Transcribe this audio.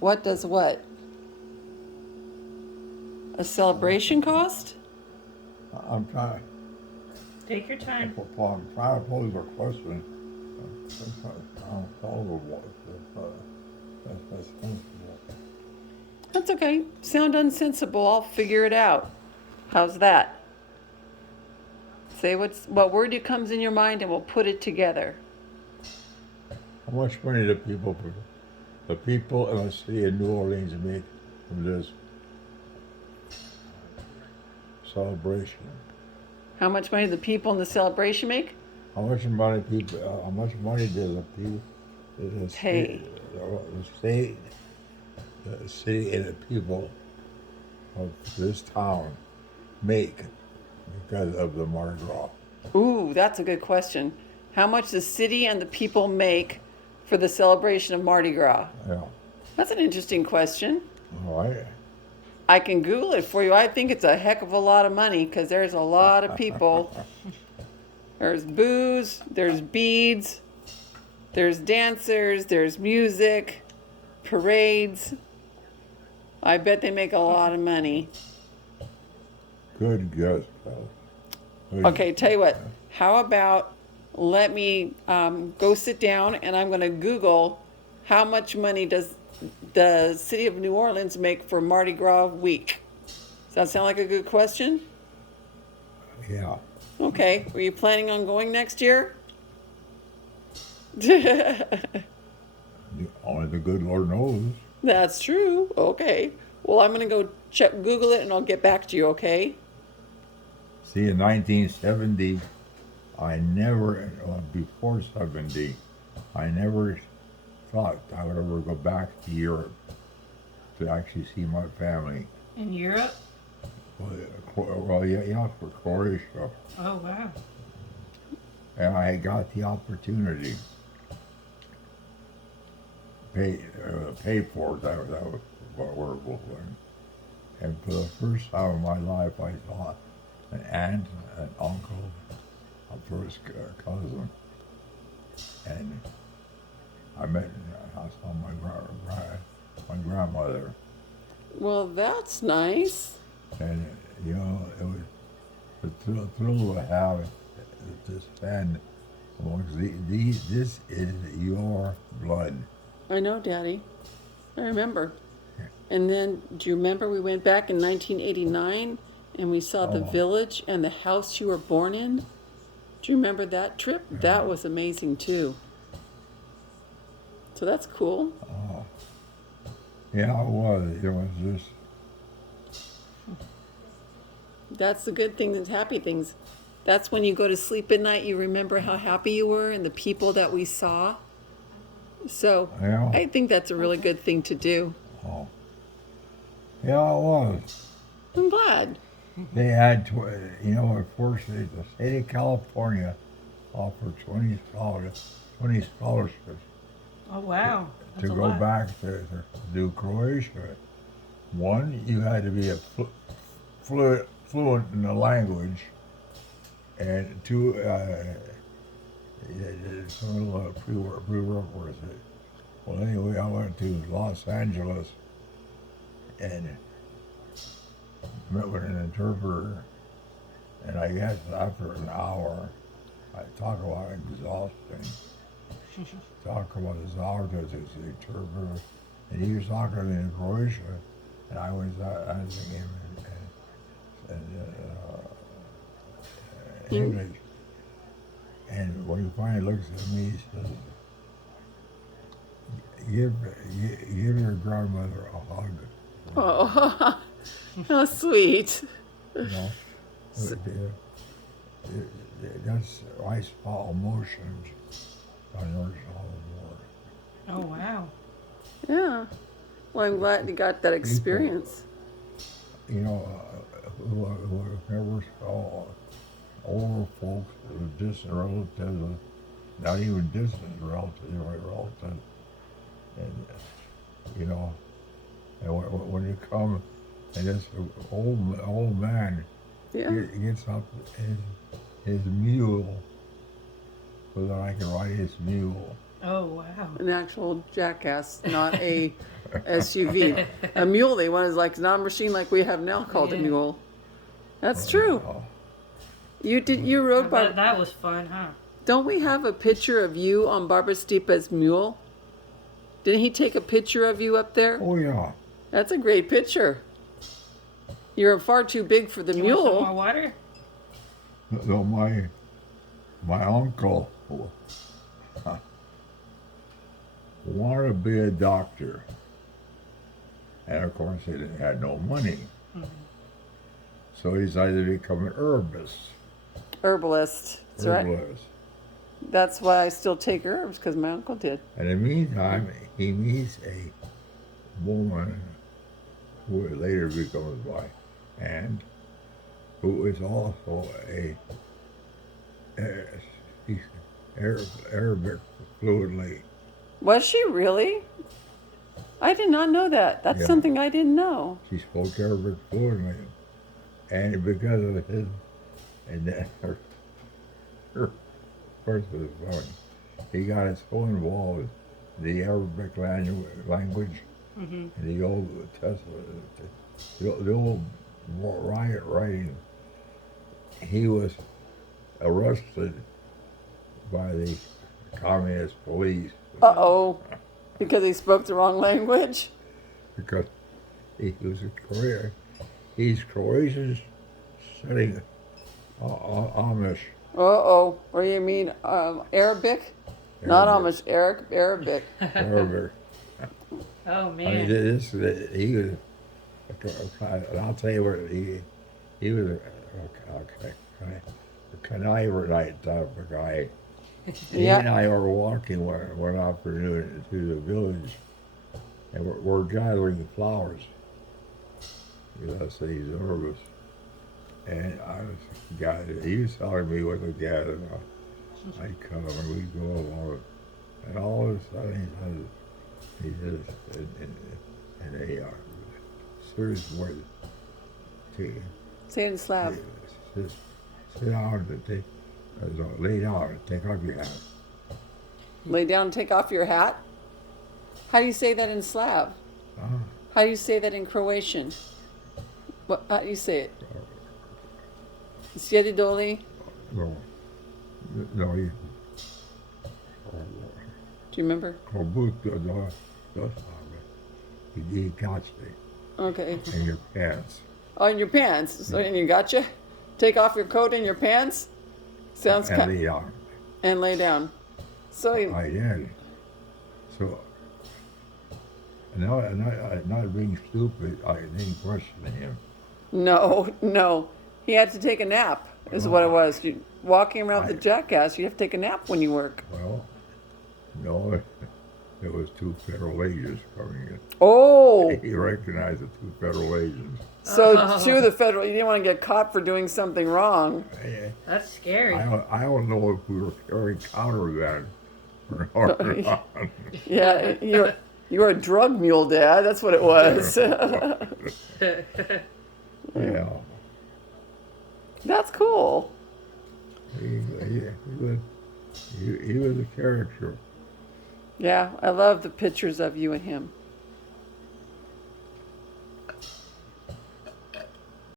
What does what? A celebration cost? I'm trying. Take your time. I'm trying to pose a question. I'm told that's sensible. That's okay. Sound unsensible. I'll figure it out. How's that? Say what word comes in your mind and we'll put it together. How much money do the people in the city of New Orleans make from this celebration? How much money do the people in the celebration make? How much money do the people, the Pay. the city and the people of this town make because of the Mardi Gras? Ooh, that's a good question. How much the city and the people make for the celebration of Mardi Gras? Yeah. That's an interesting question. All right. I can Google it for you. I think it's a heck of a lot of money because there's a lot of people. There's booze, there's beads, there's dancers, there's music, parades. I bet they make a lot of money. Good guess, pal. Good. Okay, tell you what. How about let me go sit down and I'm going to Google how much money does the city of New Orleans make for Mardi Gras week? Does that sound like a good question? Yeah. Okay. Were you planning on going next year? Only the good Lord knows. That's true. Okay. Well, I'm going to go Google it and I'll get back to you, okay? See, in 1970, before 70, I never thought I would ever go back to Europe to actually see my family. In Europe? Well, yeah, for Croatia. Oh, wow. And I got the opportunity pay for it. That was what we're doing. And for the first time in my life, I saw an aunt, an uncle, a first cousin, and I saw my grandmother. Well, that's nice. And it was the thrill to have to spend amongst this is your blood. I know, Daddy. I remember. And then, do you remember we went back in 1989 and we saw the village and the house you were born in? Do you remember that trip? Yeah. That was amazing too. So that's cool. Oh, yeah, it was. It was just. That's the good things and happy things. That's when you go to sleep at night, you remember how happy you were and the people that we saw. So Yeah. I think that's a really good thing to do. Oh. Yeah, it was. I'm glad. They had, unfortunately, the state of California offered 20 scholarships Oh, wow. to That's a go lot. back to do Croatia. One, you had to be fluent in the language, and two, some little prerequisite. Well, anyway, I went to Los Angeles and met with an interpreter, and I guess after an hour, I talk about exhausting. Talk about his hours as the interpreter, and he was talking to me in Croatia, and I was answering him in English. And when he finally looks at me, he says, "Give your grandmother a hug." Oh, how sweet. You know, that's I saw emotions. I never saw the war. Oh, wow. Yeah. Well, I'm glad you got that experience. You know, who never saw older folks, distant relatives, not even distant relatives, and and when you come, and this old man Yeah. gets up his mule, so that I can ride his mule, Oh, wow. An actual jackass, not a SUV. A mule, they wanted like not a machine like we have now called a Yeah. mule. That's true. Oh, You I rode bet Bar. that was fun, huh? Don't we have a picture of you on Barbara Stipa's mule? Didn't he take a picture of you up there? oh yeah. That's a great picture. You're far too big for the You want some more mule. water? No, my uncle wanted to be a doctor, and of course he had no money, so he decided to become an herbalist. Herbalist. That's right. Herbalist. That's why I still take herbs, because my uncle did. And in the meantime, he meets a woman who would later becomes his wife, and who is also a speaks Arabic fluently. Was she really? I did not know that. That's Yeah. something I didn't know. She spoke Arabic fluently, and because of his, and then her first was funny. He got so involved in the Arabic language and the Old Testament, the old riot writing. He was arrested by the communist police Uh-oh. Because he spoke the wrong language? because he was a Korean. He's Croatian studying Amish. Uh-oh. Or you mean Arabic? Not Arabic. Amish, Arabic. Arabic. Oh, I mean, man. he was. And I'll tell you what he was a conniving type of guy. He Yeah. and I were walking one afternoon to the village, and we're gathering flowers. Let's say he's nervous, and he was telling me what to gather. I come and we go along, and all of a sudden he says, in a serious way, Say it in Slav. says, sit down and lay down and take off your hat. Lay down and take off your hat? How do you say that in Slav? Uh-huh. How do you say that in Croatian? How do you say it? Sjedi doli? No, you. Do you remember? He got you Okay. in your pants. Oh, in your pants. So, and you gotcha? Take off your coat and your pants? Sounds And kind. lay down. And lay down. So, I did. So, not being stupid, I didn't question him. no. He had to take a nap, is what it was. Walking around with the jackass, you have to take a nap when you work. Well, no, it was two federal agents coming in. Oh! He recognized the two federal agents. So, to the federal, you didn't want to get caught for doing something wrong. That's scary. I don't know if we were carrying counterband or not. Yeah, you're a drug mule, Dad. That's what it was. Yeah. That's cool. He was a character. Yeah, I love the pictures of you and him.